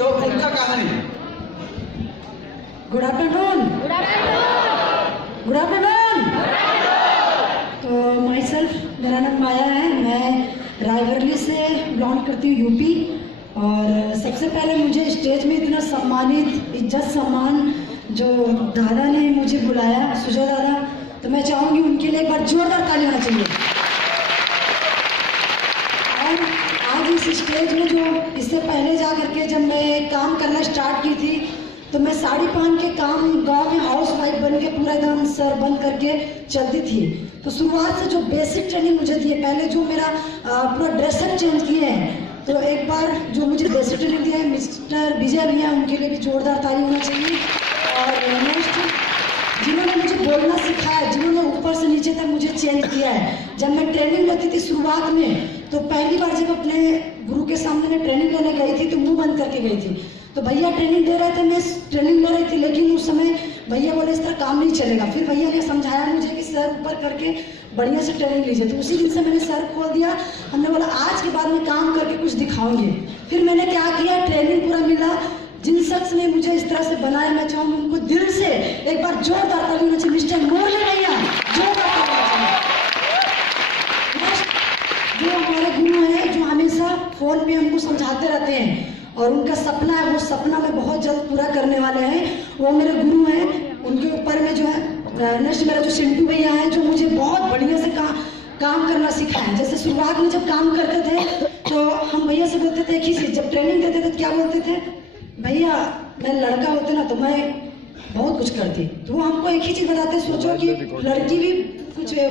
तो उनका कहानी। Good afternoon. Good afternoon. तो माई सेल्फ, मेरा नाम माया है, मैं रायबरेली से बिलोंग करती हूँ, यूपी। और सबसे पहले मुझे स्टेज में इतना सम्मानित, इज्जत सम्मान जो दादा ने मुझे बुलाया, सुजय दादा, तो मैं चाहूँगी उनके लिए एक बार जोरदार ताली होना चाहिए। और आज इस स्टेज में जो इससे पहले जा करके जब मैं काम करना स्टार्ट की थी तो मैं साड़ी पहन के काम गांव में हाउस वाइफ बन के पूरा एकदम सर बंद करके चलती थी। तो शुरुआत से जो बेसिक ट्रेनिंग मुझे दी है, पहले जो मेरा पूरा ड्रेसअप चेंज किए हैं, तो एक बार जो मुझे बेसिक ट्रेनिंग दिया है मिस्टर विजय भैया, उनके लिए भी जोरदार ताली होना चाहिए। और नेक्स्ट जिन्होंने मुझे बोलना सिखाया, जिन्होंने ऊपर से नीचे तक मुझे चेंज किया है। जब मैं ट्रेनिंग लेती थी शुरुआत में, तो पहली बार जब अपने गुरु के सामने मैं ट्रेनिंग लेने गई थी तो मुंह बंद करके गई थी। तो भैया ट्रेनिंग दे रहे थे, मैं ट्रेनिंग ले रही थी, लेकिन उस समय भैया बोले इस तरह काम नहीं चलेगा। फिर भैया ने समझाया मुझे कि सर ऊपर करके बढ़िया से ट्रेनिंग लीजिए। तो उसी दिन से मैंने सर खोल दिया। हमने बोला आज के बाद में काम करके कुछ दिखाऊंगी। फिर मैंने क्या किया, ट्रेनिंग पूरा मिला। जिन शख्स ने मुझे इस तरह से बनाया, मैं चाहूँगी उनको दिल से एक बार जोरदार ताली होना चाहिए। मिस्टर मुरली भैया, जोरदार ताली होना चाहिए। जो हमारे गुरु हैं, जो हमेशा फोन पे हमको समझाते रहते हैं और उनका सपना है, वो सपना में बहुत जल्द पूरा करने वाले हैं, वो मेरे गुरु हैं। उनके ऊपर में जो है नेक्स्ट मेरा जो सिंटू भैया हैं, जो मुझे बहुत बढ़िया से काम करना सिखाया। जैसे शुरुआत में जब काम करते थे तो हम भैया से बोलते थे एक ही चीज, जब ट्रेनिंग देते थे तो क्या बोलते थे, भैया मैं लड़का होते ना तो मैं बहुत कुछ करती। तो वो हमको एक ही चीज बताते, सोचो कि लड़की भी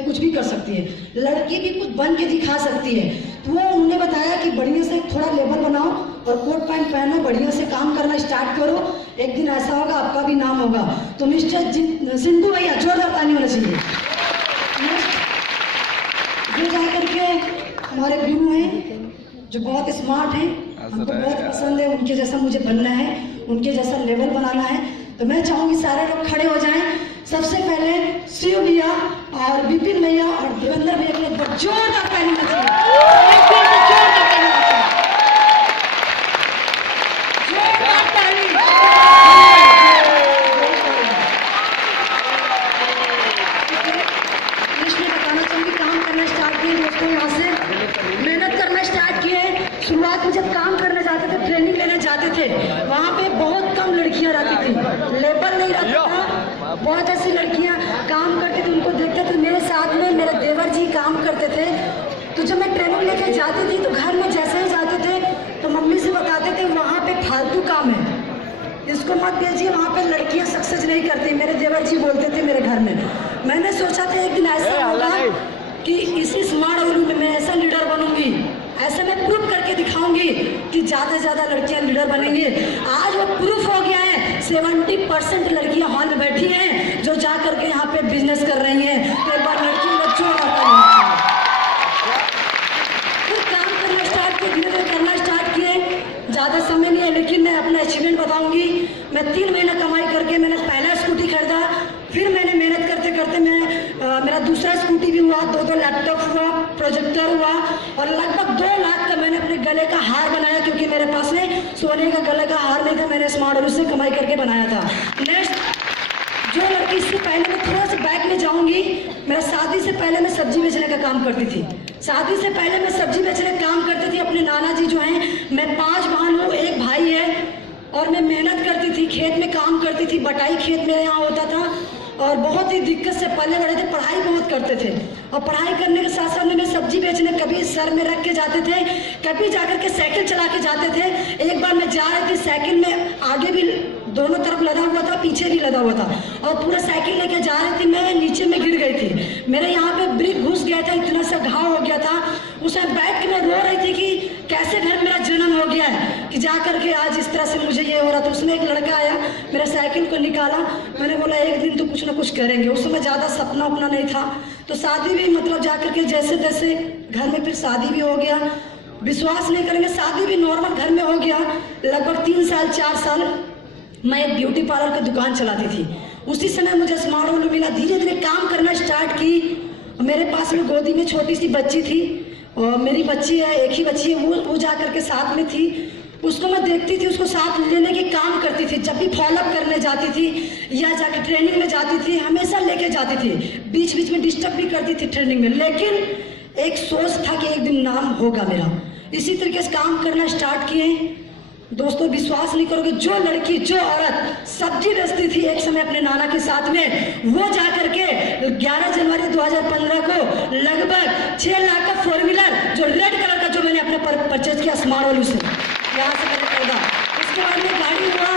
कुछ भी कर सकती है, लड़की भी कुछ बन के दिखा सकती है। तो वो उन्होंने बताया कि बढ़िया से थोड़ा लेवल बनाओ और कोट पैंट पहनो, बढ़िया से काम करना स्टार्ट करो, एक दिन ऐसा होगा आपका भी नाम होगा। तो मिस्टर सिंधु भैया, जोरदार ताली होना चाहिए। जो जा करके हमारे गुरु हैं, जो बहुत स्मार्ट हैं, हमको बहुत पसंद है, उनके जैसा मुझे बनना है, उनके जैसा लेवल बनाना है। तो मैं चाहूँगी सारे लोग खड़े हो जाएं। सबसे पहले शिव भैया और विपिन भैया और देवेंद्र भैया के लिए जोरदार ताली होना चाहिए। बताना चाहूँगी काम करना स्टार्ट किए दोस्तों, यहाँ से मेहनत करना स्टार्ट किए। शुरुआत में जब काम करने जाते थे, ट्रेनिंग लेने जाते थे, वहाँ पे बहुत कम लड़कियाँ रहती थी, लेबर नहीं रहता था। बहुत ऐसी लड़कियाँ काम करती थी, उनको देखते थे। मेरे साथ में मेरे देवर जी काम करते थे। तो जब मैं ट्रेनिंग लेके जाती थी तो घर में जैसे ही जाते थे तो मम्मी से बताते थे वहाँ पे फालतू काम है, इसको मत भेजिए, वहाँ पे लड़कियाँ सक्सेस नहीं करती। मेरे देवर जी बोलते थे मेरे घर में। मैंने सोचा था एक दिन ऐसा होगा कि इसी स्मार्ट ओलू में मैं ऐसा लीडर बनूंगी, ऐसे मैं प्रूफ करके दिखाऊंगी कि ज़्यादा से ज़्यादा लड़कियां लीडर बनेंगी। आज वो प्रूफ हो गया है। 70% लड़कियां हॉल में बैठी हैं जो जा करके यहाँ पे बिजनेस कर रही हैं। तो एक बार लड़कियों बच्चों फिर काम करना स्टार्ट किए, धीरे धीरे करना स्टार्ट किए। ज़्यादा समय नहीं है, लेकिन मैं अपना अचीवमेंट बताऊँगी। मैं 3 महीना कमाई करके मैंने पहला स्कूटी खरीदा। फिर मैंने मेहनत करते करते मेरा दूसरा स्कूटी भी हुआ, 2 लैपटॉप हुआ, प्रोजेक्टर हुआ और लगभग 2 लाख का मैंने अपने गले का हार बनाया, क्योंकि मेरे पास में सोने का गले का हार नहीं था। मैंने स्मार्ट ओलू से कमाई करके बनाया था। नेक्स्ट जो लड़की, इससे पहले मैं थोड़ा सा बैक में जाऊंगी। मेरा शादी से पहले मैं सब्जी बेचने का काम करती थी। शादी से पहले मैं सब्जी बेचने का काम करती थी। अपने नाना जी जो हैं, मैं 5 बहन हूँ, एक भाई है। और मैं मेहनत करती थी, खेत में काम करती थी, बटाई खेत मेरे यहाँ होता था और बहुत ही दिक्कत से पले बड़े थे, पढ़ाई बहुत करते थे। और पढ़ाई करने के साथ साथ में सब्जी बेचने कभी सर में रख के जाते थे, कभी जाकर के साइकिल चला के जाते थे। एक बार मैं जा रही थी, साइकिल में आगे भी दोनों तरफ लदा हुआ था, पीछे भी लदा हुआ था, और पूरा साइकिल लेके जा रही थी। मैं नीचे में गिर गई थी, मेरे यहाँ पे ब्रिक घुस गया था, इतना सा घाव हो गया था। उसे बैठ के मैं रो रही थी कि कैसे घर मेरा जन्म हो गया है कि जा करके आज इस तरह से मुझे ये हो रहा था। उसमें एक लड़का आया, मेरा साइकिल को निकाला। मैंने बोला एक दिन तो कुछ ना कुछ करेंगे। उस समय ज़्यादा सपना उपना नहीं था। तो शादी भी मतलब जा करके जैसे तैसे घर में फिर शादी भी हो गया। विश्वास नहीं करेंगे, शादी भी नॉर्मल घर में हो गया। लगभग 3 साल 4 साल मैं एक ब्यूटी पार्लर की दुकान चलाती थी। उसी समय मुझे स्मार्ट ओलू मिला। धीरे धीरे काम करना स्टार्ट की। मेरे पास में गोदी में छोटी सी बच्ची थी और मेरी बच्ची है, एक ही बच्ची है, वो जा करके साथ में थी। उसको मैं देखती थी, उसको साथ लेने की काम करती थी। जब भी फॉलोअप करने जाती थी या जाके ट्रेनिंग में जाती थी, हमेशा लेके जाती थी। बीच बीच में डिस्टर्ब भी करती थी ट्रेनिंग में, लेकिन एक सोच था कि एक दिन नाम होगा मेरा। इसी तरीके से काम करना स्टार्ट किए। दोस्तों विश्वास नहीं करोगे, जो लड़की, जो औरत सब्जी बेचती थी एक समय अपने नाना के साथ में, वो जा करके 11 जनवरी 2015 को लगभग 6 लाख का 4 व्हीलर जो रेड कलर का जो मैंने अपने परचेज किया स्मार्ट वालू से, यहाँ से मैंने खरीदा। उसके बाद में गाड़ी हुआ,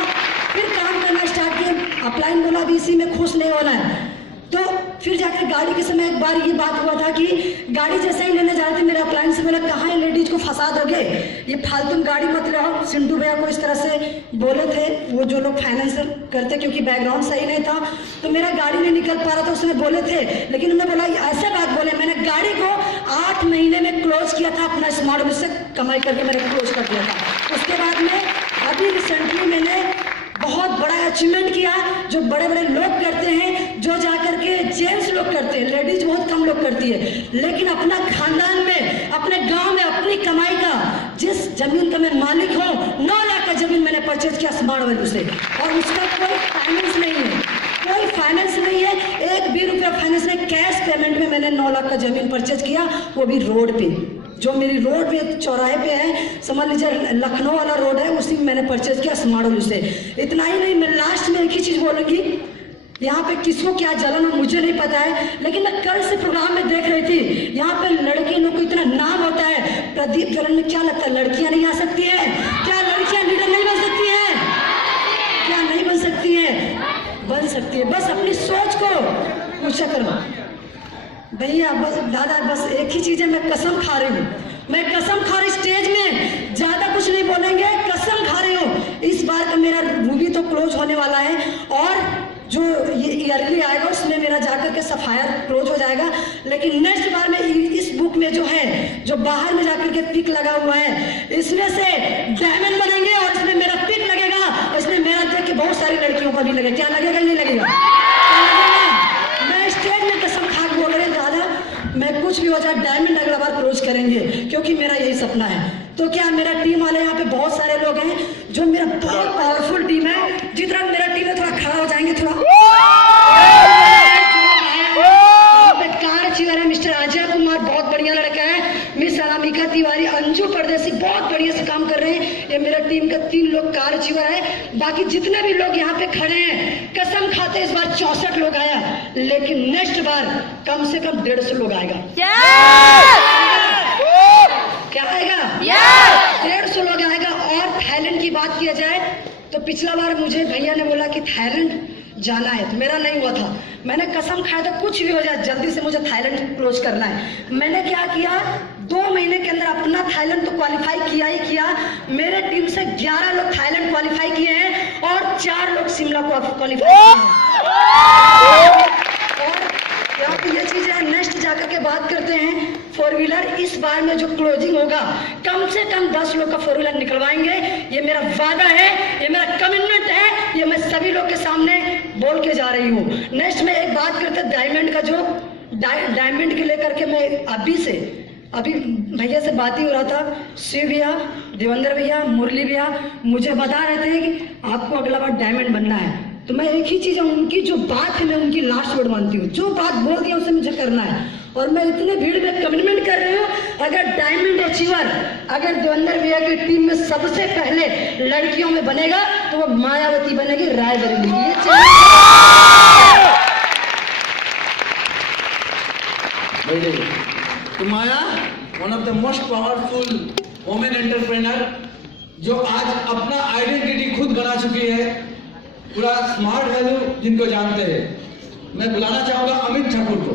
फिर काम करना स्टार्ट किया। अपलाइन बोला अभी इसी में खुश नहीं होना है, तो फिर जाकर गाड़ी के समय एक बार ये बात हुआ था कि गाड़ी जैसे ही लेने जा रहे थे, मेरे अपलाइन से बोला कहाँ है लेडीज को फंसा दोगे, ये फालतू गाड़ी मत रहो। सिंधु भैया को इस तरह से बोले थे वो जो लोग फाइनेंस करते, क्योंकि बैकग्राउंड सही नहीं था तो मेरा गाड़ी नहीं निकल पा रहा था, उसने बोले थे। लेकिन उन्होंने बोला ऐसे बात बोले, मैंने गाड़ी को 8 महीने में क्लोज किया था, अपना स्मार्ट बिजनेस से कमाई करके मैंने क्लोज कर दिया था। उसके बाद में अभी रिसेंटली मैंने बहुत बड़ा अचीवमेंट किया, जो बड़े बड़े लोग करते हैं, जो जाकर के जेंट्स लोग करते हैं, लेडीज बहुत कम लोग करती है। लेकिन अपना खानदान में, अपने गांव में अपनी कमाई का, जिस जमीन का मैं मालिक हूँ, 9 लाख का जमीन मैंने परचेज किया स्मार्ट वैल्यू से, और उसका कोई फाइनेंस नहीं है, कोई फाइनेंस नहीं है, 1 भी रुपया फाइनेंस नहीं। कैश पेमेंट में मैंने 9 लाख का जमीन परचेज किया, वो भी रोड पे, जो मेरी रोड पे चौराहे पे है, समझ लीजिए लखनऊ वाला रोड है, उसी में मैंने परचेज किया स्मार्ट वैल्यू से। इतना ही नहीं, मैं लास्ट में एक ही चीज बोलूंगी, यहाँ पे किसको क्या जलन हो मुझे नहीं पता है, लेकिन मैं कल से प्रोग्राम में देख रही थी, यहाँ पे लड़की लोग को इतना नाम होता है। प्रदीप जलन में क्या लगता है, लड़कियां नहीं आ सकती है क्या? लड़कियां लीडर नहीं बन सकती है क्या? नहीं बन सकती है, बन सकती है। बस अपनी सोच को पूछा करो भैया। बस दादा, बस एक ही चीज है, मैं कसम खा रही हूँ, मैं कसम खा रही, स्टेज में ज्यादा कुछ नहीं बोलेंगे, कसम खा रही हूँ। इस बार का मेरा मूवी तो क्लोज होने वाला है, और जो ये ईयरली आएगा उसमें मेरा जाकर के सफायर क्लोज हो जाएगा। लेकिन नेक्स्ट बार में इस बुक में जो है, जो बाहर में जाकर के पिक लगा हुआ है, इसमें से डायमंड बनेंगे, और इसमें मेरा पिक लगेगा, इसमें मेरा देख के बहुत सारी लड़कियों का भी लगेगा। क्या लगेगा, नहीं लगेगा? मैं स्टेज में कसम खा के बोल रही दादा, मैं कुछ भी हो जाए डायमंड अगला बार क्लोज करेंगे, क्योंकि मेरा यही सपना है। तो क्या मेरा टीम वाले यहाँ पे बहुत सारे लोग हैं, जो मेरा बहुत पावरफुल टीम है। जितना मेरा टीम है, थोड़ा खड़ा हो जाएंगे, थोड़ा कार अचीवर है मिस्टर अजय कुमार, बहुत बढ़िया लड़का है। मिस अनामिका तिवारी, अंजू परदेसी बहुत बढ़िया से काम कर रहे हैं। ये मेरा टीम का 3 लोग कार अचीवर है। बाकी जितने भी लोग यहाँ पे खड़े हैं, कसम खाते इस बार 64 लोग आया, लेकिन नेक्स्ट बार कम से कम 150 लोग आएगा। क्या आएगा? 150 लोग आएगा। और थाईलैंड की बात किया जाए तो पिछला बार मुझे भैया ने बोला कि थाईलैंड जाना है, तो मेरा नहीं हुआ था। मैंने कसम खाया था कुछ भी हो जाए जल्दी से मुझे थाईलैंड क्लोज करना है। मैंने क्या किया, 2 महीने के अंदर अपना थाईलैंड तो क्वालिफाई किया ही किया। मेरे टीम से 11 लोग थाईलैंड क्वालिफाई किए हैं, और 4 लोग शिमला क्वालिफाई किए हैं। और ये चीज है, नेक्स्ट जाकर के बात करते हैं 4 व्हीलर। इस बार में जो क्लोजिंग होगा, कम से कम 10 लोग का 4 व्हीलर निकलवाएंगे। ये मेरा वादा है, ये मेरा कमिटमेंट है, ये मैं सभी लोग के सामने बोल के जा रही हूँ। नेक्स्ट में एक बात करते हैं डायमंड का, जो डायमंड के लेकर के मैं अभी भैया से बात ही हो रहा था, शिव भैया, देवेंद्र भैया, मुरली भैया मुझे बता रहे थे कि आपको अगला बार डायमंड बनना है। तो मैं एक ही चीज, उनकी जो बात है मैं उनकी लास्ट वर्ड मानती हूँ, जो बात बोल दिया उसे मुझे करना है। और मैं इतने भीड़ में कमिटमेंट कर रही हूँ, अगर डायमंड अचीवर, अगर देवेंद्र भैया की टीम में सबसे पहले लड़कियों में बनेगा, तो वो मायावती बनेगी, रायबरेली की। तो Maya, one of the most powerful women entrepreneur, जो आज अपना आइडेंटिटी खुद बना चुकी है, पूरा स्मार्ट वैल्यू जिनको जानते हैं। मैं बुलाना चाहूंगा अमित ठाकुर को।